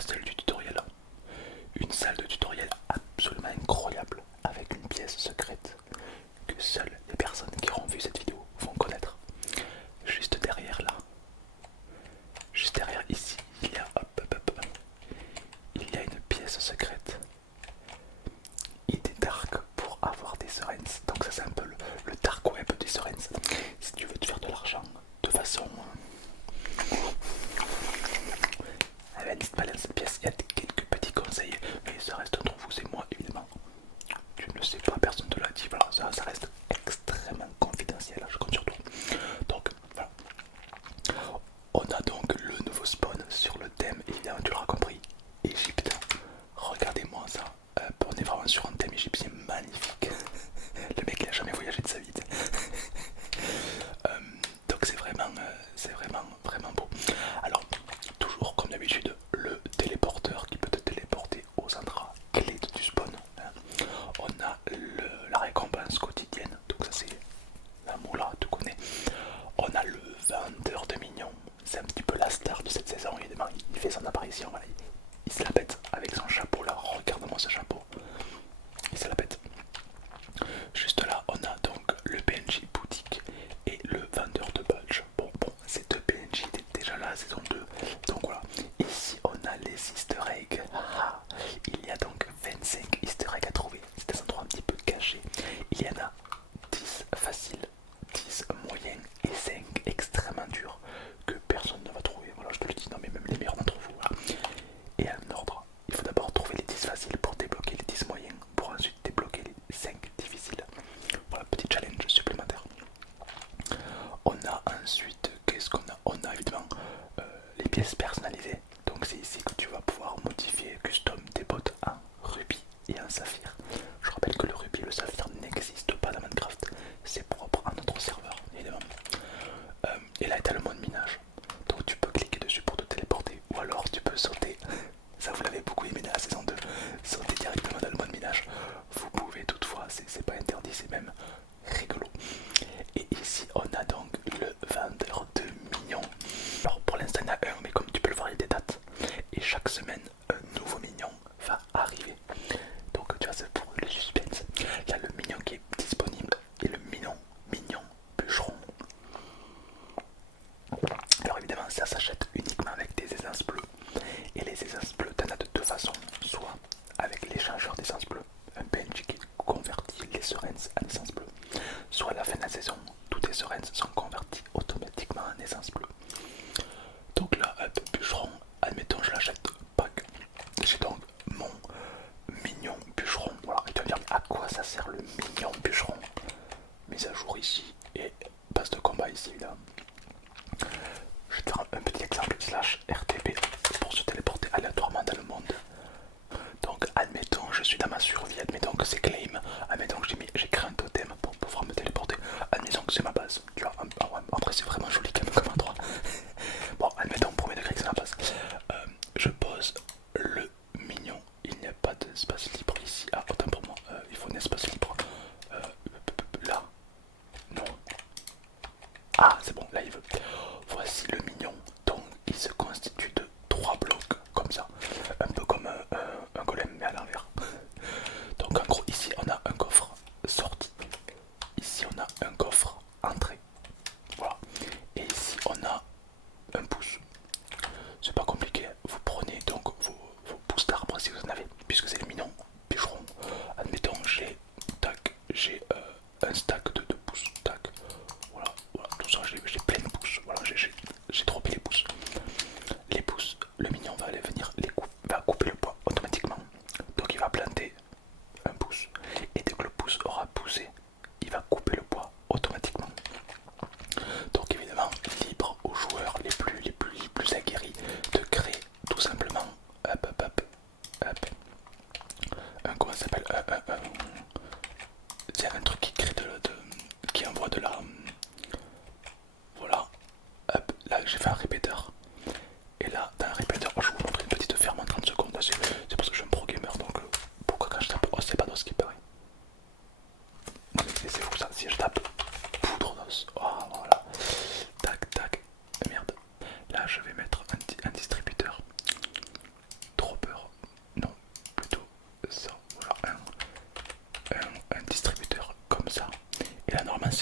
la salle du tutoriel. Une salle de tutoriel absolument incroyable avec une pièce secrète que seules les personnes qui auront vu cette vidéo vont connaître. Juste derrière là, juste derrière ici, il y a il y a une pièce secrète. Il est dark pour avoir des Sorens. Donc ça c'est un peu le dark web des Sorens. Si tu veux te faire de l'argent de façon n'hésite pas dans cette pièce, il y a quelques petits conseils, mais ça reste entre vous et moi évidemment. Tu ne le sais pas, personne ne te l'a dit, voilà, ça reste extrêmement confidentiel, je compte sur toi. Donc voilà. On a donc le nouveau spawn sur le thème, évidemment tu l'auras compris, Égypte. Regardez-moi ça, on est vraiment sur un thème égyptien magnifique. Le mec il a jamais voyagé de sa vie. Donc c'est vraiment beau. Alors, toujours comme d'habitude, le téléporteur qui peut te téléporter aux endroits clés du spawn. On a la récompense quotidienne, donc ça c'est la moula, tu connais. On a le vendeur de mignons, c'est un petit peu la star de cette saison, évidemment, il fait son apparition, voilà. Il se la pète avec son chapeau là, regarde-moi ce chapeau, il se la pète. Juste là, on a donc le PNJ boutique et le vendeur de badge. Bon, ces deux PNJ étaient déjà là, saison 2. Donc voilà. Ici, on a les easter eggs. Il y a donc 25 easter eggs à trouver. C'est un endroit un petit peu caché. Il y en a 10 faciles, 10 moyens et 5 extrêmement durs que personne ne va trouver. Voilà, je te le dis, non mais même les meilleurs d'entre vous. Voilà. Et un ordre. Il faut d'abord trouver les 10 faciles pour débloquer les 10 moyens, pour ensuite débloquer les 5 difficiles. Voilà, petit challenge supplémentaire. On a ensuite, qu'est-ce qu'on a? On a évidemment les pièces personnalisées. Donc c'est ici que tu vas pouvoir modifier custom tes bottes en rubis et en saphir. Je rappelle que le rubis et le saphir n'existent pas dans Minecraft. C'est propre à notre serveur, évidemment. Et là est le mode minage. Donc tu peux cliquer dessus pour te téléporter. Ou alors tu peux sauter. Ça vous l'avez beaucoup aimé dans la saison 2. Sauter directement dans le mode minage. Vous pouvez toutefois, c'est pas interdit, c'est même rigolo. Et ici on a donc le vendeur de mignons. Alors pour l'instant il y en a un, mais comme tu peux le voir il y a des dates. Et chaque semaine un nouveau mignon va arriver. Donc tu vois c'est pour le suspense. Il y a le mignon qui est disponible et le mignon bûcheron. Alors évidemment ça s'achète uniquement avec des essences bleues. Et les essences bleues t'en as de deux façons. Soit avec l'échangeur d'essence bleue, un PNJ qui convertit les Sorens en essence bleue. Soit à la fin de la saison, tous tes Sorens sont convertis automatiquement en essence bleue. Donc là, bûcheron, admettons je l'achète pack. J'ai donc mon mignon bûcheron. Voilà, et tu vas me dire mais à quoi ça sert le mignon bûcheron? Mise à jour ici et base de combat ici évidemment. Je vais te faire un petit exemple slash RTP pour se téléporter aléatoirement dans le monde. Donc admettons je suis dans ma survie, admettons que c'est claim, admettons que j'ai créé un totem pour pouvoir me téléporter, admettons que c'est ma base, tu vois, après c'est vraiment joli quand même comme endroit. Bon admettons premier degré que c'est ma base. Je pose le mignon, il n'y a pas d'espace libre ici, ah autant pour moi, il faut un espace libre, là, non, ah c'est bon, là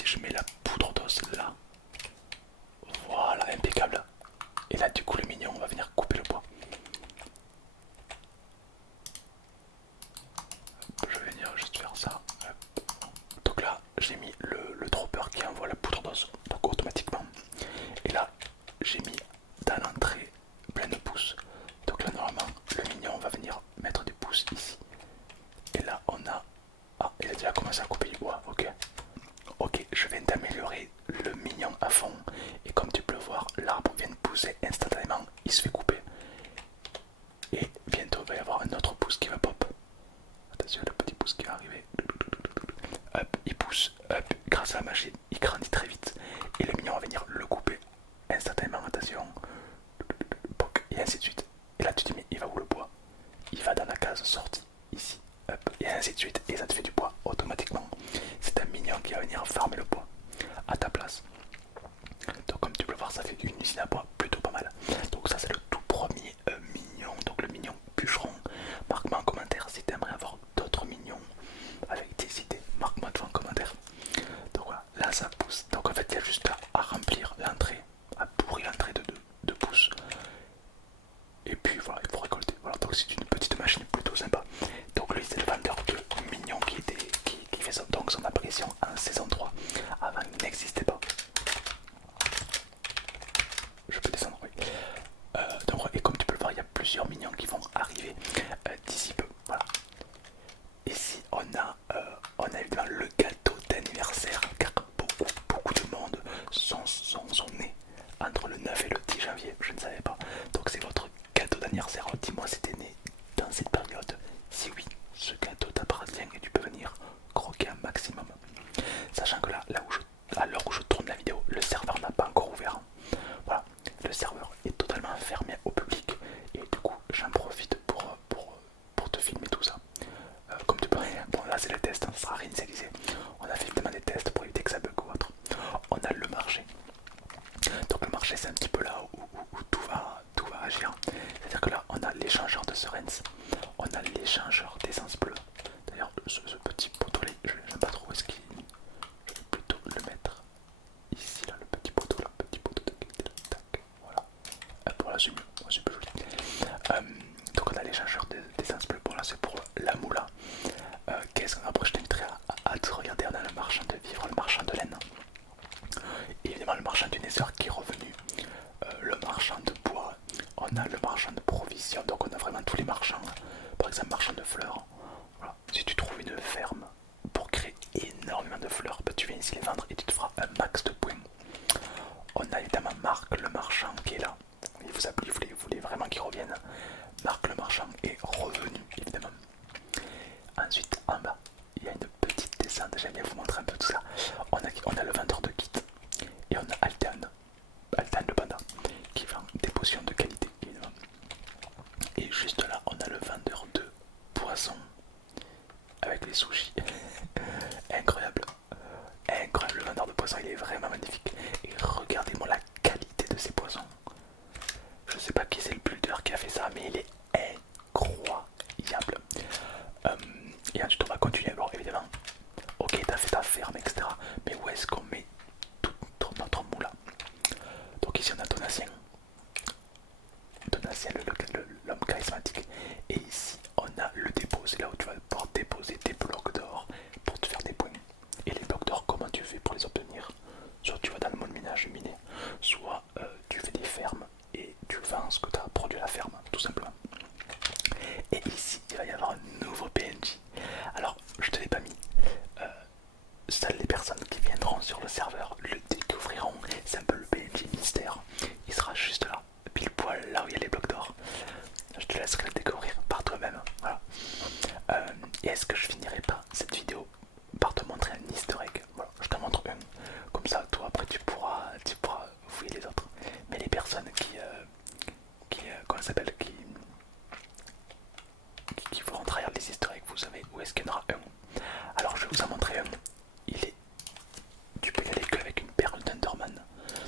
je mets la poudre d'os là. Voilà, impeccable. Et là du coup le mignon va venir couper le bois. Je vais venir juste faire ça. Donc là j'ai mis le dropper qui envoie la poudre d'os, donc automatiquement. Et là j'ai mis dans l'entrée plein de pousses. Donc là normalement le mignon va venir mettre des pousses ici. Et là on a... Ah, il a déjà commencé à couper du bois, ok. Ok, je viens d'améliorer le mignon à fond. Et comme tu peux le voir, l'arbre vient de pousser instantanément, il se fait couper. Et bientôt il va y avoir un autre pouce qui va pop. Attention, le petit pouce qui va arriver. Hop, il pousse, hop, grâce à la machine, il grandit très vite. Et le mignon va venir le couper instantanément, attention. Et ainsi de suite. Et là tu te dis mais il va où le bois? Il va dans la case sortie, ici. Hop, et ainsi de suite. Et ça te fait du bois automatiquement. C'est un mignon qui va venir farmer le bois à ta place. Donc comme tu peux le voir, ça fait une usine à bois plutôt pas mal. Donc ça c'est le tout premier mignon, donc le mignon bûcheron. Marque-moi en commentaire si tu aimerais avoir d'autres mignons avec des idées. Marque-moi toi en commentaire. Donc voilà, là ça pousse. Donc en fait il y a juste à remplir l'entrée, à pourrir l'entrée de 2 pouces. Et puis voilà, il faut récolter. Voilà, donc c'est une petite machine plutôt sympa. Donc lui c'est le vendeur de mignons qui fait donc son apparition en saison 3. Avant il n'existait pas. Je peux descendre, oui. Donc, et comme tu peux le voir, il y a plusieurs mignons qui vont arriver d'ici peu. Voilà. Ici, on a évidemment le gâteau d'anniversaire, car beaucoup de monde sont nés entre le 9 et le 10 janvier. Je ne savais pas. Donc, c'est votre gâteau d'anniversaire. Dis-moi si t'es né dans cette période. Si oui, ce gâteau t'appartient et tu peux venir croquer un maximum. Sachant que là à l'heure où je tourne la vidéo, le serveur n'a pas encore ouvert. Voilà, le serveur est totalement fermé au public et du coup j'en profite pour te filmer tout ça. Comme tu peux voir, bon là c'est le test, hein, ça sera réinitialisé. On a fait évidemment des tests pour éviter que ça bug ou autre. On a le marché. Donc le marché c'est un petit peu là où tout va agir. C'est-à-dire que là on a l'échangeur de Sorens, on a l'échangeur d'essence bleue. D'ailleurs ce petit poteau là, je n'aime pas trop où est-ce qu'il... Je vais plutôt le mettre ici là, le petit poteau de tac, voilà. Voilà, c'est mieux, c'est plus joli. Donc on a l'échangeur d'essence bleue, bon là c'est pour la moula. Qu'est-ce qu'on a? Après je t'inviterai à te regarder, on a le marchand de vivres, le marchand de laine. Et évidemment le marchand du Nether qui est revenu. Le marchand de bois, on a le marchand de provisions, donc on a vraiment tous les marchands. Par exemple marchand de fleurs. Voilà. Si tu trouves une ferme pour créer énormément de fleurs, bah, tu viens ici les vendre et tu te feras un max de points. On a évidemment Marc le marchand qui est là. Il voulait vraiment qu'il revienne. Marc le marchand est revenu évidemment. Ensuite en bas, il y a une petite descente, j'aime bien vous montrer un peu tout ça. On a le vendeur de kits et on a Altan le panda qui vend des potions de qualité évidemment. Et juste là on a le vendeur de poissons avec les sushis. Incroyable. Incroyable, le vendeur de poissons il est vraiment magnifique. Et regardez-moi la qualité de ces poissons. Je sais pas qui c'est le builder qui a fait ça, mais il est incroyable. Et ensuite on va continuer. Alors évidemment, ok t'as fait ta ferme etc. Mais où est-ce qu'on met tout notre moulin? Donc ici on a Donatien, l'homme charismatique. Et ici on a le dépôt, c'est là où tu vas pouvoir déposer tes blocs d'or pour te faire des points. Et les blocs d'or, comment tu fais pour les obtenir? Soit tu vas dans le mode minage miné, soit tu fais des fermes et tu vends ce que tu as produit à la ferme, tout simplement. Et ici il va y avoir un nouveau PNJ. Alors je te l'ai pas mis, seules les personnes qui viendront sur le serveur le découvriront. C'est un peu le PNJ mystère. Il sera juste là, pile poil là où il y a les blocs d'or. Je te laisserai le découvrir par toi-même. Voilà. Et est-ce que je finirai pas cette vidéo par te montrer un easter egg? Voilà, je t'en montre un. Comme ça, toi après tu pourras fouiller les autres. Mais les personnes comment ça s'appelle, qui feront trahir les easter eggs, vous savez où est-ce qu'il y en aura un. Alors je vais vous en montrer un. Tu peux y aller qu'avec une perle d'Underman.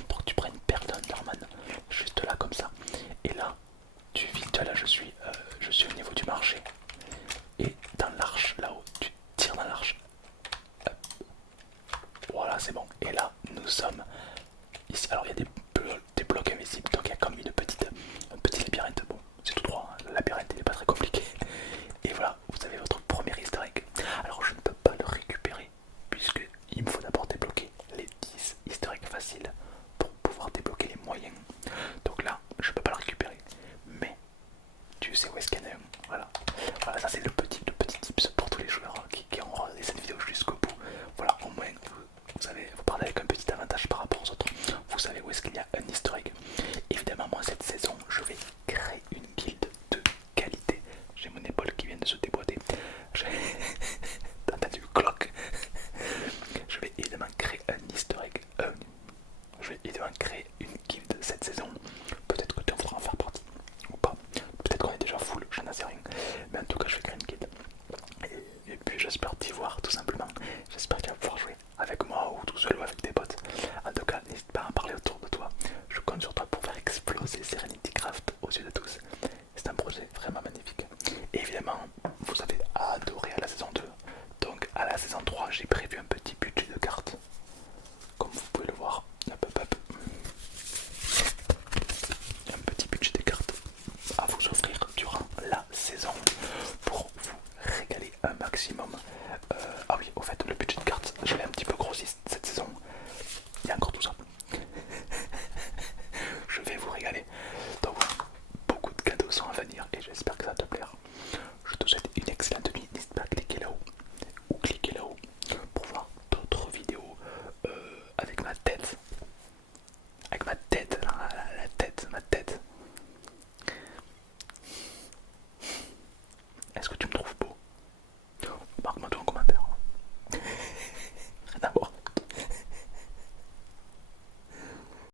Donc tu prends une perle d'Underman juste là comme ça. Et là, tu vides, là je suis au niveau du marché. Et dans l'arche là-haut, tu tires dans l'arche. Voilà, c'est bon. Voilà, voilà, ça c'est le petit tips pour tous les joueurs qui ont regardé cette vidéo jusqu'au bout. Voilà, au moins vous savez, vous parlez avec un petit avantage par rapport aux autres. Vous savez où est-ce qu'il y a un easter egg. Évidemment, moi cette saison, je vais créer une guilde de qualité. J'ai mon épaule qui vient de se déboîter. T'as entendu cloque. Je vais évidemment créer un easter egg. Je vais évidemment créer une guilde cette saison. Peut-être que tu voudras en faire partie ou pas. Peut-être qu'on est déjà full, je n'en sais rien. Mais en tout cas, je vais créer une guilde. Et puis j'espère t'y voir tout simplement. J'espère que tu vas pouvoir jouer avec moi ou tout seul ou avec tes potes. En tout cas, n'hésite pas à en parler autour de toi. Je compte sur toi pour faire exploser Serenity Craft aux yeux de tous. C'est un projet vraiment magnifique. Et évidemment, vous avez adoré à la saison 2. Donc à la saison 3, j'ai prévu un petit